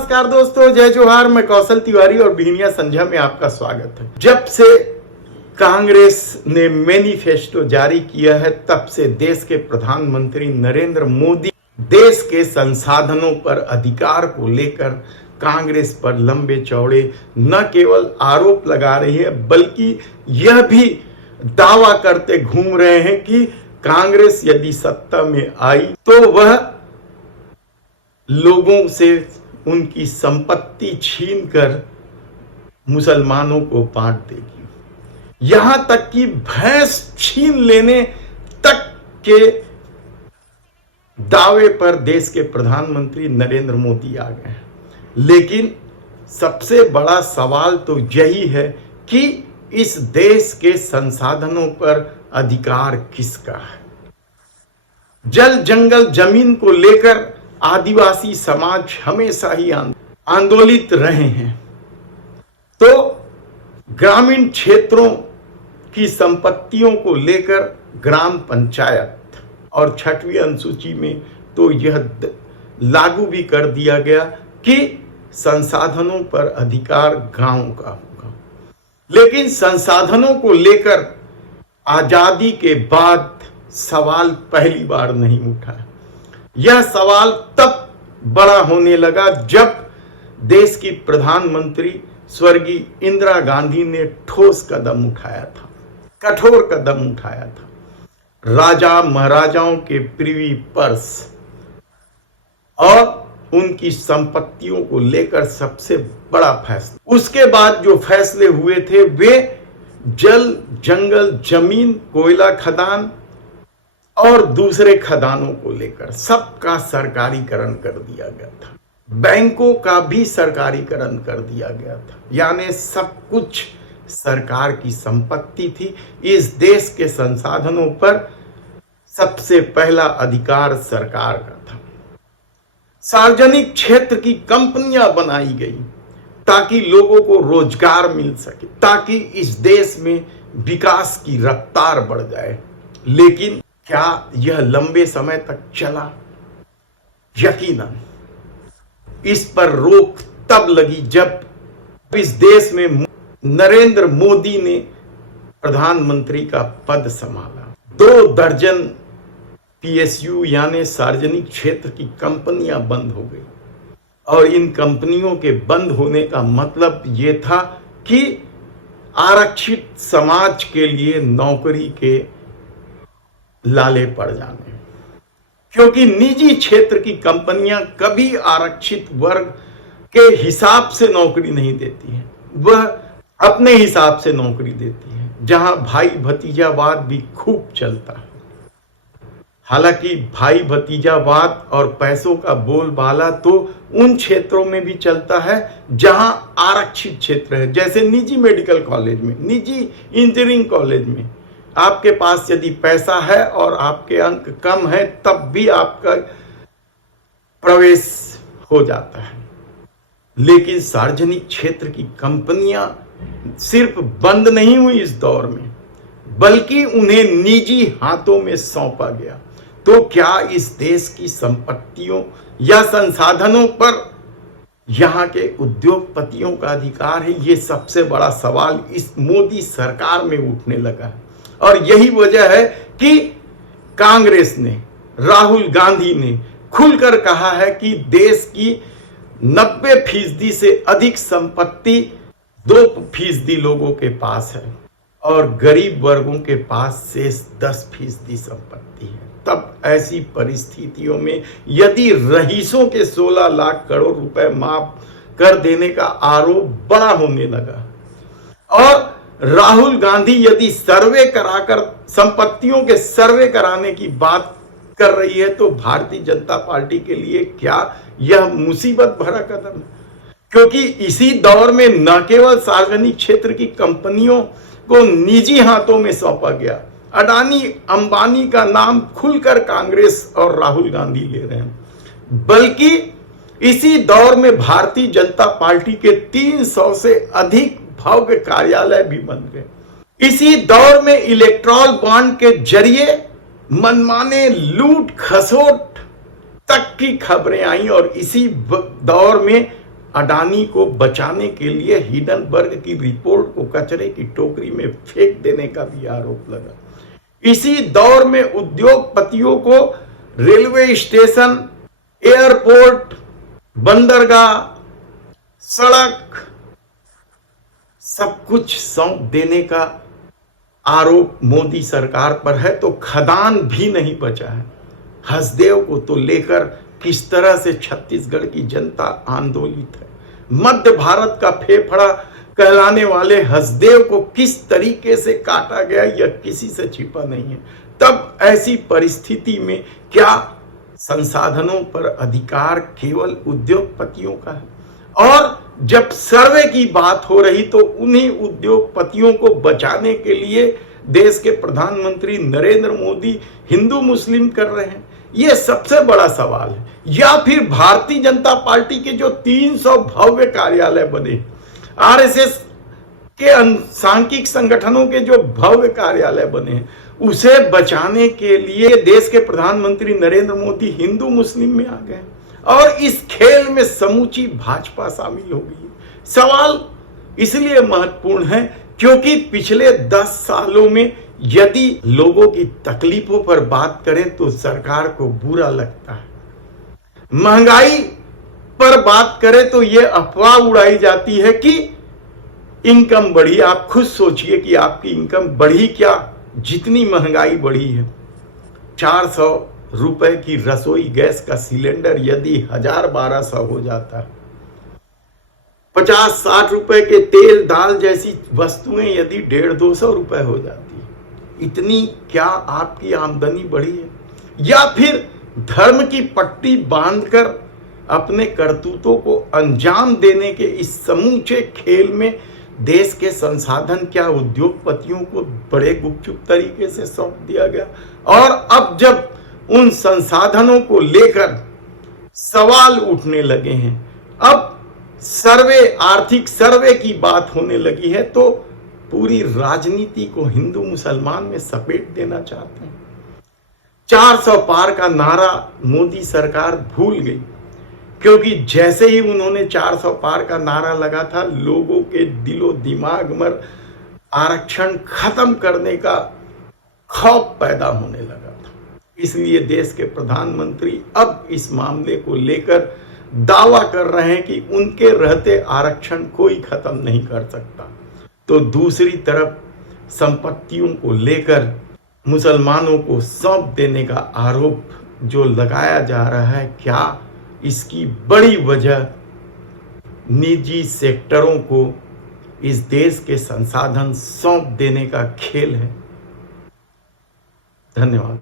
नमस्कार दोस्तों, जय जोहार। मैं कौशल तिवारी और बिहनिया संध्या में आपका स्वागत है। जब से कांग्रेस ने मैनिफेस्टो जारी किया है तब से देश के प्रधानमंत्री नरेंद्र मोदी देश के संसाधनों पर अधिकार को लेकर कांग्रेस पर लंबे चौड़े न केवल आरोप लगा रही है बल्कि यह भी दावा करते घूम रहे हैं कि कांग्रेस यदि सत्ता में आई तो वह लोगों से उनकी संपत्ति छीनकर मुसलमानों को बांट देगी। यहां तक कि भैंस छीन लेने तक के दावे पर देश के प्रधानमंत्री नरेंद्र मोदी आ गए हैं। लेकिन सबसे बड़ा सवाल तो यही है कि इस देश के संसाधनों पर अधिकार किसका है। जल जंगल जमीन को लेकर आदिवासी समाज हमेशा ही आंदोलित रहे हैं, तो ग्रामीण क्षेत्रों की संपत्तियों को लेकर ग्राम पंचायत और 6वीं अनुसूची में तो यह लागू भी कर दिया गया कि संसाधनों पर अधिकार गांव का होगा। लेकिन संसाधनों को लेकर आजादी के बाद सवाल पहली बार नहीं उठा। यह सवाल तब बड़ा होने लगा जब देश की प्रधानमंत्री स्वर्गीय इंदिरा गांधी ने ठोस कदम उठाया था, कठोर कदम उठाया था। राजा महाराजाओं के प्रिवी पर्स और उनकी संपत्तियों को लेकर सबसे बड़ा फैसला। उसके बाद जो फैसले हुए थे वे जल जंगल जमीन कोयला खदान और दूसरे खदानों को लेकर सबका सरकारीकरण कर दिया गया था। बैंकों का भी सरकारीकरण कर दिया गया था। यानी सब कुछ सरकार की संपत्ति थी। इस देश के संसाधनों पर सबसे पहला अधिकार सरकार का था। सार्वजनिक क्षेत्र की कंपनियां बनाई गई ताकि लोगों को रोजगार मिल सके, ताकि इस देश में विकास की रफ्तार बढ़ जाए। लेकिन क्या यह लंबे समय तक चला? यकीनन इस पर रोक तब लगी जब इस देश में नरेंद्र मोदी ने प्रधानमंत्री का पद संभाला। 2 दर्जन पीएसयू यानी सार्वजनिक क्षेत्र की कंपनियां बंद हो गई और इन कंपनियों के बंद होने का मतलब यह था कि आरक्षित समाज के लिए नौकरी के लाले पड़ जाने, क्योंकि निजी क्षेत्र की कंपनियां कभी आरक्षित वर्ग के हिसाब से नौकरी नहीं देती हैं, वह अपने हिसाब से नौकरी देती है, जहां भाई भतीजावाद भी खूब चलता है। हालांकि भाई भतीजावाद और पैसों का बोलबाला तो उन क्षेत्रों में भी चलता है जहां आरक्षित क्षेत्र है, जैसे निजी मेडिकल कॉलेज में, निजी इंजीनियरिंग कॉलेज में आपके पास यदि पैसा है और आपके अंक कम है तब भी आपका प्रवेश हो जाता है। लेकिन सार्वजनिक क्षेत्र की कंपनियां सिर्फ बंद नहीं हुई इस दौर में, बल्कि उन्हें निजी हाथों में सौंपा गया। तो क्या इस देश की संपत्तियों या संसाधनों पर यहां के उद्योगपतियों का अधिकार है? ये सबसे बड़ा सवाल इस मोदी सरकार में उठने लगा है। और यही वजह है कि कांग्रेस ने, राहुल गांधी ने खुलकर कहा है कि देश की 90% से अधिक संपत्ति 2% लोगों के पास है और गरीब वर्गों के पास शेष 10% संपत्ति है। तब ऐसी परिस्थितियों में यदि रईसों के 16 लाख करोड़ रुपए माफ कर देने का आरोप बड़ा होने लगा और राहुल गांधी यदि सर्वे कराकर संपत्तियों के सर्वे कराने की बात कर रही है तो भारतीय जनता पार्टी के लिए क्या यह मुसीबत भरा कदम है? क्योंकि इसी दौर में न केवल सार्वजनिक क्षेत्र की कंपनियों को निजी हाथों में सौंपा गया, अडानी अंबानी का नाम खुलकर कांग्रेस और राहुल गांधी ले रहे हैं, बल्कि इसी दौर में भारतीय जनता पार्टी के 300 से अधिक भव्य कार्यालय भी बन गए। इसी दौर में इलेक्ट्रॉल बॉन्ड के जरिए मनमाने लूट खसोट तक की खबरें आई और इसी दौर में अडानी को बचाने के लिए हिंडनबर्ग की रिपोर्ट को कचरे की टोकरी में फेंक देने का भी आरोप लगा। इसी दौर में उद्योगपतियों को रेलवे स्टेशन, एयरपोर्ट, बंदरगाह, सड़क सब कुछ सौंप देने का आरोप मोदी सरकार पर है, तो खदान भी नहीं बचा है। हसदेव को तो लेकर किस तरह से छत्तीसगढ़ की जनता आंदोलित है। मध्य भारत का फेफड़ा कहलाने वाले हसदेव को किस तरीके से काटा गया यह किसी से छिपा नहीं है। तब ऐसी परिस्थिति में क्या संसाधनों पर अधिकार केवल उद्योगपतियों का है? और जब सर्वे की बात हो रही तो उन्हीं उद्योगपतियों को बचाने के लिए देश के प्रधानमंत्री नरेंद्र मोदी हिंदू मुस्लिम कर रहे हैं, यह सबसे बड़ा सवाल है। या फिर भारतीय जनता पार्टी के जो 300 भव्य कार्यालय बने, आरएसएस के सांघिक संगठनों के जो भव्य कार्यालय बने हैं, उसे बचाने के लिए देश के प्रधानमंत्री नरेंद्र मोदी हिंदू मुस्लिम में आ गए और इस खेल में समूची भाजपा शामिल हो गई। सवाल इसलिए महत्वपूर्ण है क्योंकि पिछले 10 सालों में यदि लोगों की तकलीफों पर बात करें तो सरकार को बुरा लगता है। महंगाई पर बात करें तो यह अफवाह उड़ाई जाती है कि इनकम बढ़ी। आप खुद सोचिए कि आपकी इनकम बढ़ी क्या, जितनी महंगाई बढ़ी है। 400 रुपए की रसोई गैस का सिलेंडर यदि 1000-1200 हो जाता है, 50-60 रुपए के तेल दाल जैसी वस्तुएं यदि 150-200 रुपए हो जाती है, इतनी क्या आपकी आमदनी बढ़ी है? या फिर धर्म की पट्टी बांधकर अपने करतूतों को अंजाम देने के इस समूचे खेल में देश के संसाधन क्या उद्योगपतियों को बड़े गुपचुप तरीके से सौंप दिया गया? और अब जब उन संसाधनों को लेकर सवाल उठने लगे हैं, अब सर्वे, आर्थिक सर्वे की बात होने लगी है, तो पूरी राजनीति को हिंदू मुसलमान में सपेट देना चाहते हैं। 400 पार का नारा मोदी सरकार भूल गई, क्योंकि जैसे ही उन्होंने 400 पार का नारा लगा था, लोगों के दिलो दिमाग में आरक्षण खत्म करने का खौफ पैदा होने लगा था। इसलिए देश के प्रधानमंत्री अब इस मामले को लेकर दावा कर रहे हैं कि उनके रहते आरक्षण कोई खत्म नहीं कर सकता। तो दूसरी तरफ संपत्तियों को लेकर मुसलमानों को सौंप देने का आरोप जो लगाया जा रहा है, क्या इसकी बड़ी वजह निजी सेक्टरों को इस देश के संसाधन सौंप देने का खेल है? धन्यवाद।